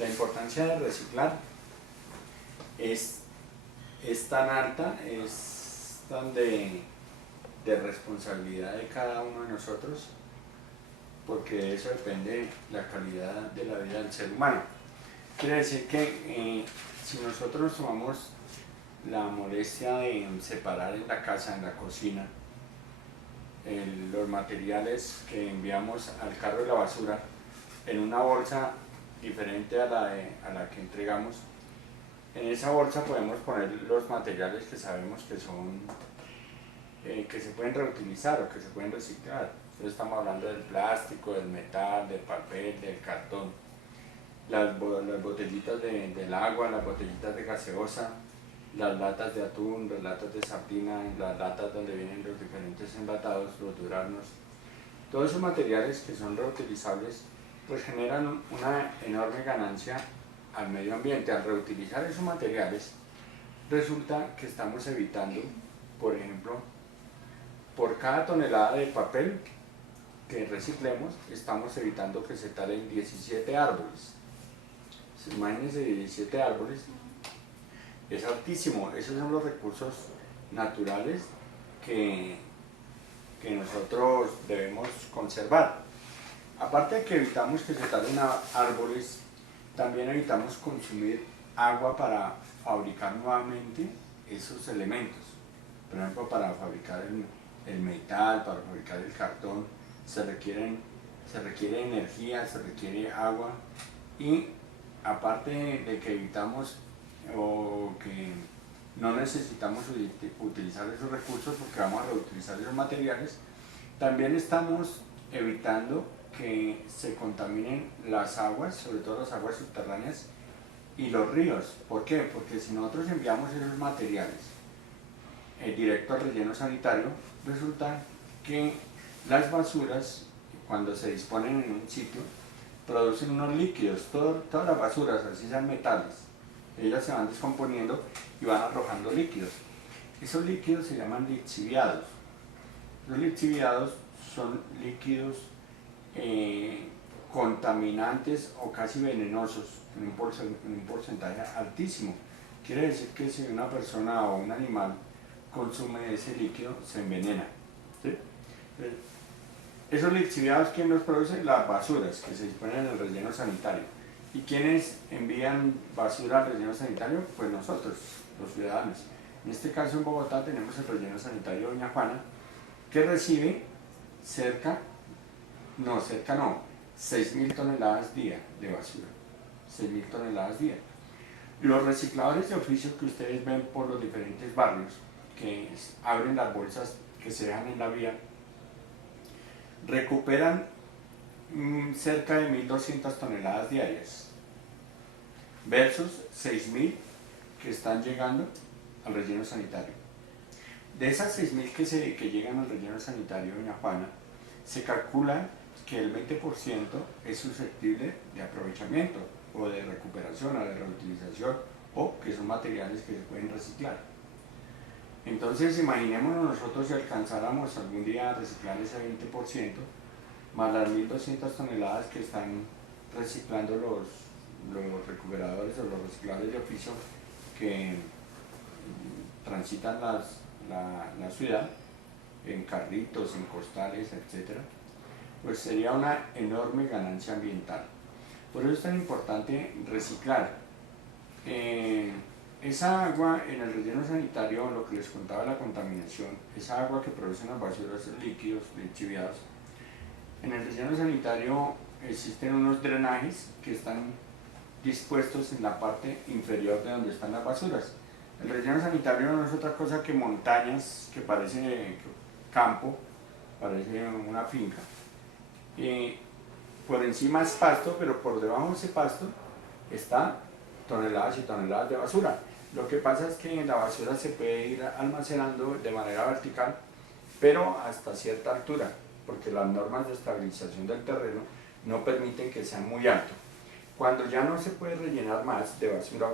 La importancia de reciclar es, es tan alta, es tan de responsabilidad de cada uno de nosotros, porque de eso depende la calidad de la vida del ser humano. Quiere decir que si nosotros nos tomamos la molestia de separar en la casa, en la cocina, los materiales que enviamos al carro de la basura en una bolsa diferente a la que entregamos, en esa bolsa podemos poner los materiales que sabemos que son que se pueden reutilizar o que se pueden reciclar. Entonces estamos hablando del plástico, del metal, del papel, del cartón, las botellitas del agua, las botellitas de gaseosa, las latas de atún, las latas de sardina, las latas donde vienen los diferentes enlatados, los duranos. Todos esos materiales que son reutilizables pues generan una enorme ganancia al medio ambiente. Al reutilizar esos materiales resulta que estamos evitando, por ejemplo, por cada tonelada de papel que reciclemos, estamos evitando que se talen 17 árboles. Imagínense 17 árboles, es altísimo. Esos son los recursos naturales que nosotros debemos conservar. Aparte de que evitamos que se talen árboles, también evitamos consumir agua para fabricar nuevamente esos elementos. Por ejemplo, para fabricar el metal, para fabricar el cartón, se requiere energía, se requiere agua, y aparte de que evitamos o que no necesitamos utilizar esos recursos porque vamos a reutilizar esos materiales, también estamos evitando que se contaminen las aguas, sobre todo las aguas subterráneas y los ríos. ¿Por qué? Porque si nosotros enviamos esos materiales directo al relleno sanitario, resulta que las basuras, cuando se disponen en un sitio, producen unos líquidos. Todas las basuras, así sean metales, ellas se van descomponiendo y van arrojando líquidos. Esos líquidos se llaman lixiviados. Los lixiviados son líquidos contaminantes o casi venenosos en un porcentaje altísimo. Quiere decir que si una persona o un animal consume ese líquido, se envenena, ¿sí? Esos lixiviados, ¿quién los produce? Las basuras que se disponen en el relleno sanitario. ¿Y quiénes envían basura al relleno sanitario? Pues nosotros, los ciudadanos. En este caso en Bogotá tenemos el relleno sanitario Doña Juana, que recibe 6.000 toneladas día de basura. 6.000 toneladas día. Los recicladores de oficio que ustedes ven por los diferentes barrios, que abren las bolsas que se dejan en la vía, recuperan cerca de 1.200 toneladas diarias, versus 6.000 que están llegando al relleno sanitario. De esas 6.000 que llegan al relleno sanitario Doña Juana, se calcula que el 20% es susceptible de aprovechamiento o de recuperación o de reutilización, o que son materiales que se pueden reciclar. Entonces imaginémonos nosotros si alcanzáramos algún día a reciclar ese 20%, más las 1.200 toneladas que están reciclando los recuperadores o los recicladores de oficio que transitan la ciudad en carritos, en costales, etc., pues sería una enorme ganancia ambiental. Por eso es tan importante reciclar. Esa agua en el relleno sanitario, lo que les contaba, la contaminación, esa agua que producen las basuras, esos líquidos lixiviados, en el relleno sanitario existen unos drenajes que están dispuestos en la parte inferior de donde están las basuras. El relleno sanitario no es otra cosa que montañas que parece campo, parece una finca. Por encima es pasto, pero por debajo de ese pasto está toneladas y toneladas de basura. Lo que pasa es que la basura se puede ir almacenando de manera vertical, pero hasta cierta altura, porque las normas de estabilización del terreno no permiten que sea muy alto. Cuando ya no se puede rellenar más de basura,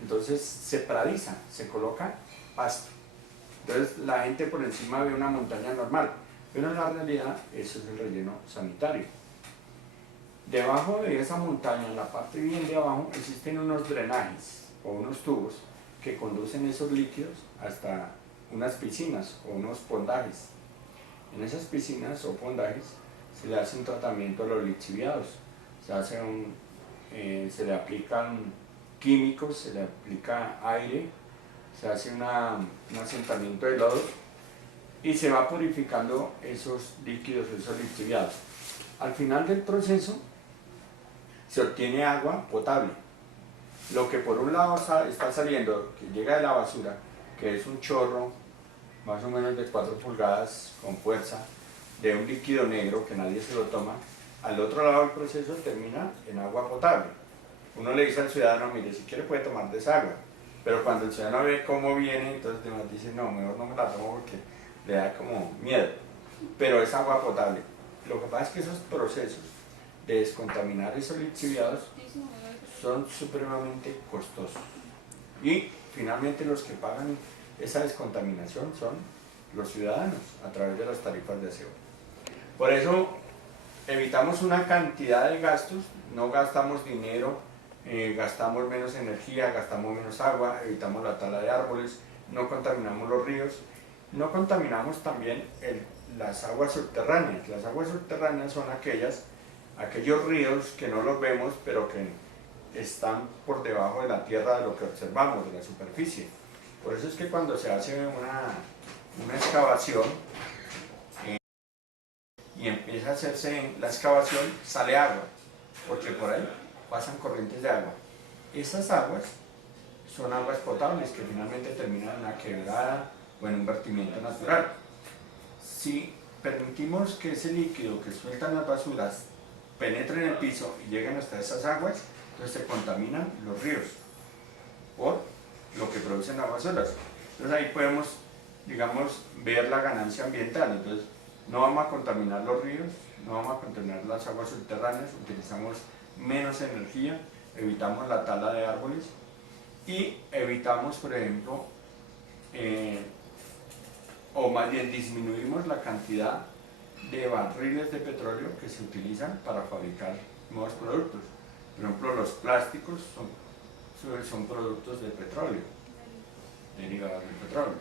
entonces se pradiza, se coloca pasto. Entonces la gente por encima ve una montaña normal, pero en la realidad eso es el relleno sanitario. Debajo de esa montaña, en la parte bien de abajo, existen unos drenajes o unos tubos que conducen esos líquidos hasta unas piscinas o unos pondajes. En esas piscinas o pondajes se le hace un tratamiento a los lixiviados, se le aplican químicos, se le aplica aire, se hace un asentamiento de lodo y se va purificando esos líquidos, esos lixiviados. Al final del proceso se obtiene agua potable. Lo que por un lado está saliendo, que llega de la basura, que es un chorro más o menos de 4 pulgadas con fuerza, de un líquido negro que nadie se lo toma, al otro lado del proceso termina en agua potable. Uno le dice al ciudadano, mire, si quiere puede tomar de esa agua, pero cuando el ciudadano ve cómo viene, entonces nos dice, no, mejor no me la tomo porque le da como miedo, pero es agua potable. Lo que pasa es que esos procesos de descontaminar esos lixiviados son supremamente costosos y finalmente los que pagan esa descontaminación son los ciudadanos a través de las tarifas de aseo. Por eso evitamos una cantidad de gastos, no gastamos dinero, gastamos menos energía, gastamos menos agua, evitamos la tala de árboles, no contaminamos los ríos, no contaminamos también las aguas subterráneas. Las aguas subterráneas son aquellos ríos que no los vemos, pero que están por debajo de la tierra de lo que observamos, de la superficie. Por eso es que cuando se hace una excavación y empieza a hacerse la excavación, sale agua, porque por ahí pasan corrientes de agua. Esas aguas son aguas potables que finalmente terminan en una quebrada o en un vertimiento natural. Si permitimos que ese líquido que sueltan las basuras penetre en el piso y lleguen hasta esas aguas, entonces se contaminan los ríos por lo que producen las basuras. Entonces ahí podemos, digamos, ver la ganancia ambiental. Entonces no vamos a contaminar los ríos, no vamos a contaminar las aguas subterráneas, utilizamos menos energía, evitamos la tala de árboles y evitamos, por ejemplo, o más bien disminuimos la cantidad de barriles de petróleo que se utilizan para fabricar nuevos productos. Por ejemplo, los plásticos son productos del petróleo, derivados del petróleo.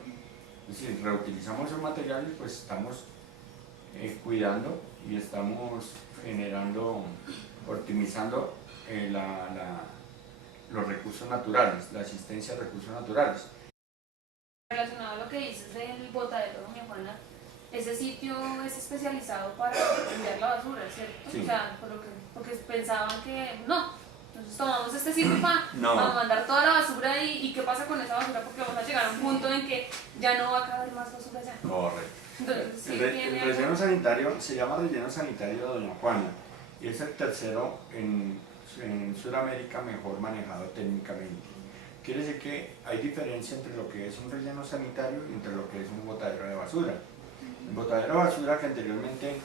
Es decir, reutilizamos esos materiales, pues estamos cuidando y estamos generando, optimizando los recursos naturales, la asistencia a recursos naturales. Relacionado a lo que dices del botadero de Doña Juana, ese sitio es especializado para enviar la basura, ¿cierto? Sí. O sea, porque pensaban que no, entonces tomamos este sitio para mandar toda la basura y ¿qué pasa con esa basura? Porque vamos a llegar a un punto en que ya no va a caber más basura allá. Correcto. Entonces, sí el relleno sanitario se llama relleno sanitario de Doña Juana y es el tercero en Sudamérica mejor manejado técnicamente. Quiere decir que hay diferencia entre lo que es un relleno sanitario y entre lo que es un botadero de basura. El botadero de basura que anteriormente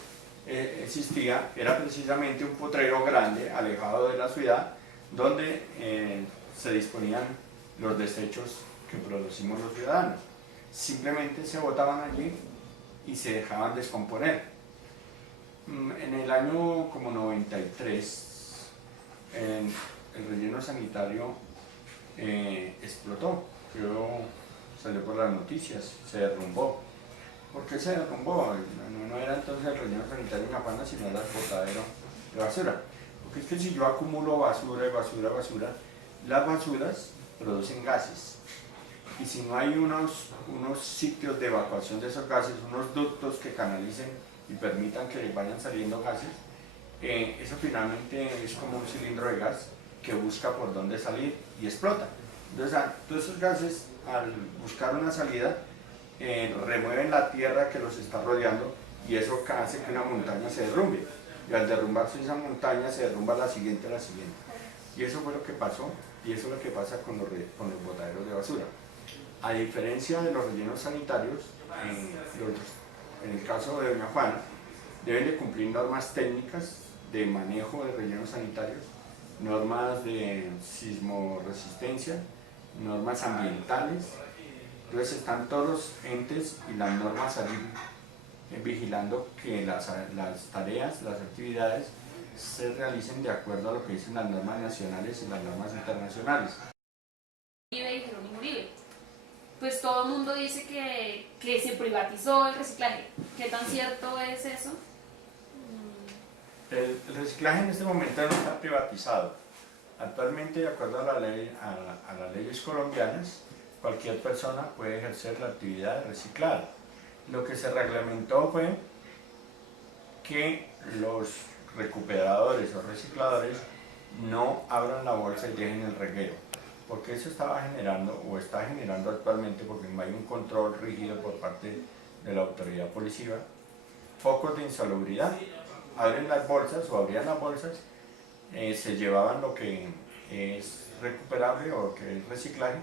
existía era precisamente un potrero grande, alejado de la ciudad, donde se disponían los desechos que producimos los ciudadanos. Simplemente se botaban allí y se dejaban descomponer. En el año como 93, el relleno sanitario explotó, salió por las noticias, se derrumbó. ¿Por qué se derrumbó? No era entonces el relleno sanitario en La Juana, sino era el botadero de basura. Porque es que si yo acumulo basura y basura, las basuras producen gases. Y si no hay unos sitios de evacuación de esos gases, unos ductos que canalicen y permitan que vayan saliendo gases, eso finalmente es como un cilindro de gas que busca por dónde salir y explota. Entonces, todos esos gases, al buscar una salida, remueven la tierra que los está rodeando y eso hace que una montaña se derrumbe. Y al derrumbarse esa montaña, se derrumba la siguiente. Y eso fue lo que pasó, y eso es lo que pasa con los botaderos de basura. A diferencia de los rellenos sanitarios, en el caso de Doña Juana, deben de cumplir normas técnicas de manejo de rellenos sanitarios, normas de sismoresistencia, normas ambientales. Entonces están todos los entes y las normas allí vigilando que las tareas, las actividades se realicen de acuerdo a lo que dicen las normas nacionales y las normas internacionales. Uribe y Jerónimo Uribe. Pues todo el mundo dice que se privatizó el reciclaje. ¿Qué tan cierto es eso? El reciclaje en este momento no está privatizado. Actualmente, de acuerdo a las leyes colombianas, cualquier persona puede ejercer la actividad de reciclar. Lo que se reglamentó fue que los recuperadores o recicladores no abran la bolsa y dejen el reguero, porque eso estaba generando o está generando actualmente, porque no hay un control rígido por parte de la autoridad policiva, focos de insalubridad. Abren las bolsas o abrían las bolsas, se llevaban lo que es recuperable o que es reciclaje,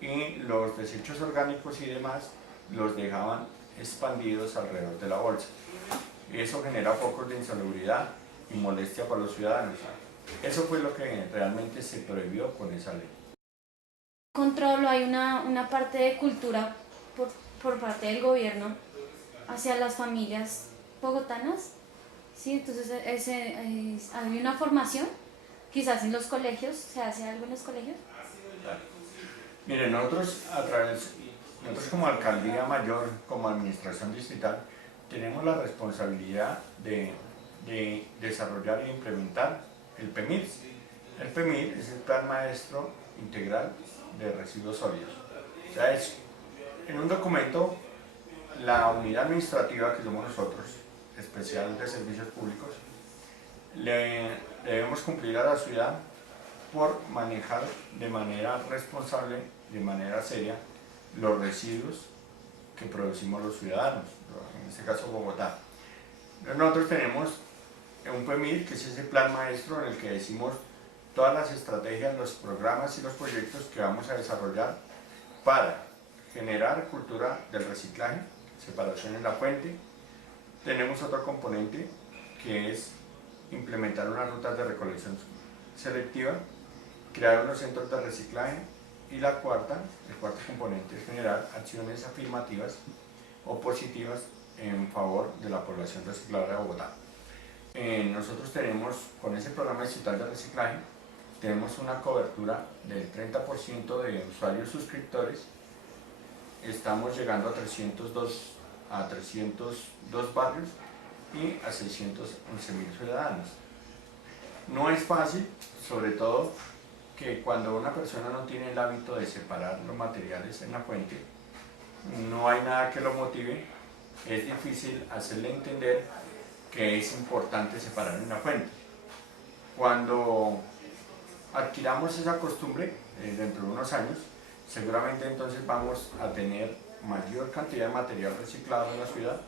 y los desechos orgánicos y demás los dejaban expandidos alrededor de la bolsa. Eso genera focos de insalubridad y molestia para los ciudadanos. Eso fue lo que realmente se prohibió con esa ley. Control, hay una parte de cultura por parte del gobierno hacia las familias bogotanas. Sí, entonces hay una formación, quizás en los colegios, ¿se hace algo en los colegios? Miren, nosotros como alcaldía mayor, como administración distrital, tenemos la responsabilidad de desarrollar e implementar el PEMIR. El PEMIR es el Plan Maestro Integral de Residuos Sólidos. O sea, es en un documento, la unidad administrativa que somos nosotros, especial de servicios públicos, debemos cumplir a la ciudad por manejar de manera responsable, de manera seria, los residuos que producimos los ciudadanos, en este caso Bogotá. Nosotros tenemos un PEMIR, que es ese plan maestro en el que decimos todas las estrategias, los programas y los proyectos que vamos a desarrollar para generar cultura del reciclaje, separación en la fuente. Tenemos otro componente que es implementar unas rutas de recolección selectiva, crear unos centros de reciclaje, y el cuarto componente es generar acciones afirmativas o positivas en favor de la población recicladora de Bogotá. Nosotros tenemos, con ese programa digital de reciclaje, tenemos una cobertura del 30% de usuarios suscriptores. Estamos llegando a 302 barrios y a 611.000 ciudadanos. No es fácil, sobre todo que cuando una persona no tiene el hábito de separar los materiales en la fuente, no hay nada que lo motive, es difícil hacerle entender que es importante separar en la fuente. Cuando adquiramos esa costumbre, dentro de unos años, seguramente entonces vamos a tener mayor cantidad de material reciclado en la ciudad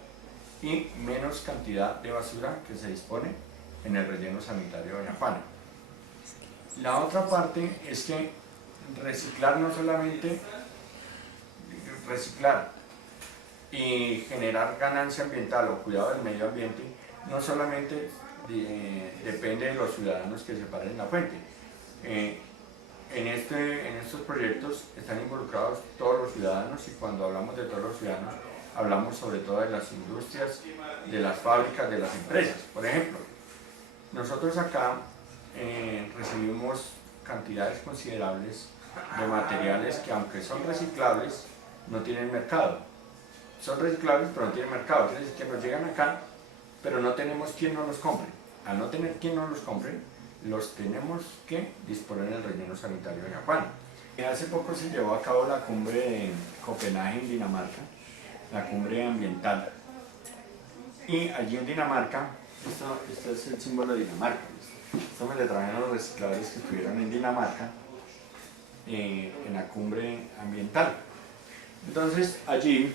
y menos cantidad de basura que se dispone en el relleno sanitario de Doña Juana. La otra parte es que reciclar no solamente reciclar y generar ganancia ambiental o cuidado del medio ambiente, no solamente depende de los ciudadanos que separen la fuente. En estos proyectos están involucrados todos los ciudadanos, y cuando hablamos de todos los ciudadanos hablamos sobre todo de las industrias, de las fábricas, de las empresas. Por ejemplo, nosotros acá recibimos cantidades considerables de materiales que, aunque son reciclables, no tienen mercado. Son reciclables pero no tienen mercado, quiere decir que nos llegan acá pero no tenemos quien nos los compre. Al no tener quien nos los compre, los tenemos que disponer en el relleno sanitario de Doña Juana. Hace poco se llevó a cabo la cumbre de Copenhague en Dinamarca, la cumbre ambiental, y allí en Dinamarca, este es el símbolo de Dinamarca. Esto me le trajeron a los recicladores que estuvieron en Dinamarca en la cumbre ambiental. Entonces allí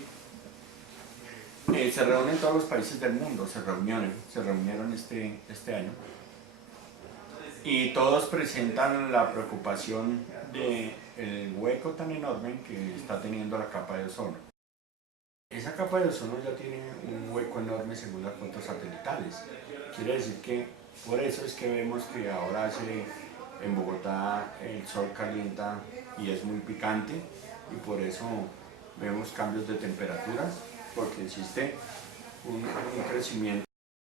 se reúnen todos los países del mundo, se reunieron este año, y todos presentan la preocupación del hueco tan enorme que está teniendo la capa de ozono. Esa capa de ozono ya tiene un hueco enorme según las fotos satelitales. Quiere decir que por eso es que vemos que ahora en Bogotá el sol calienta y es muy picante, y por eso vemos cambios de temperaturas, porque existe un crecimiento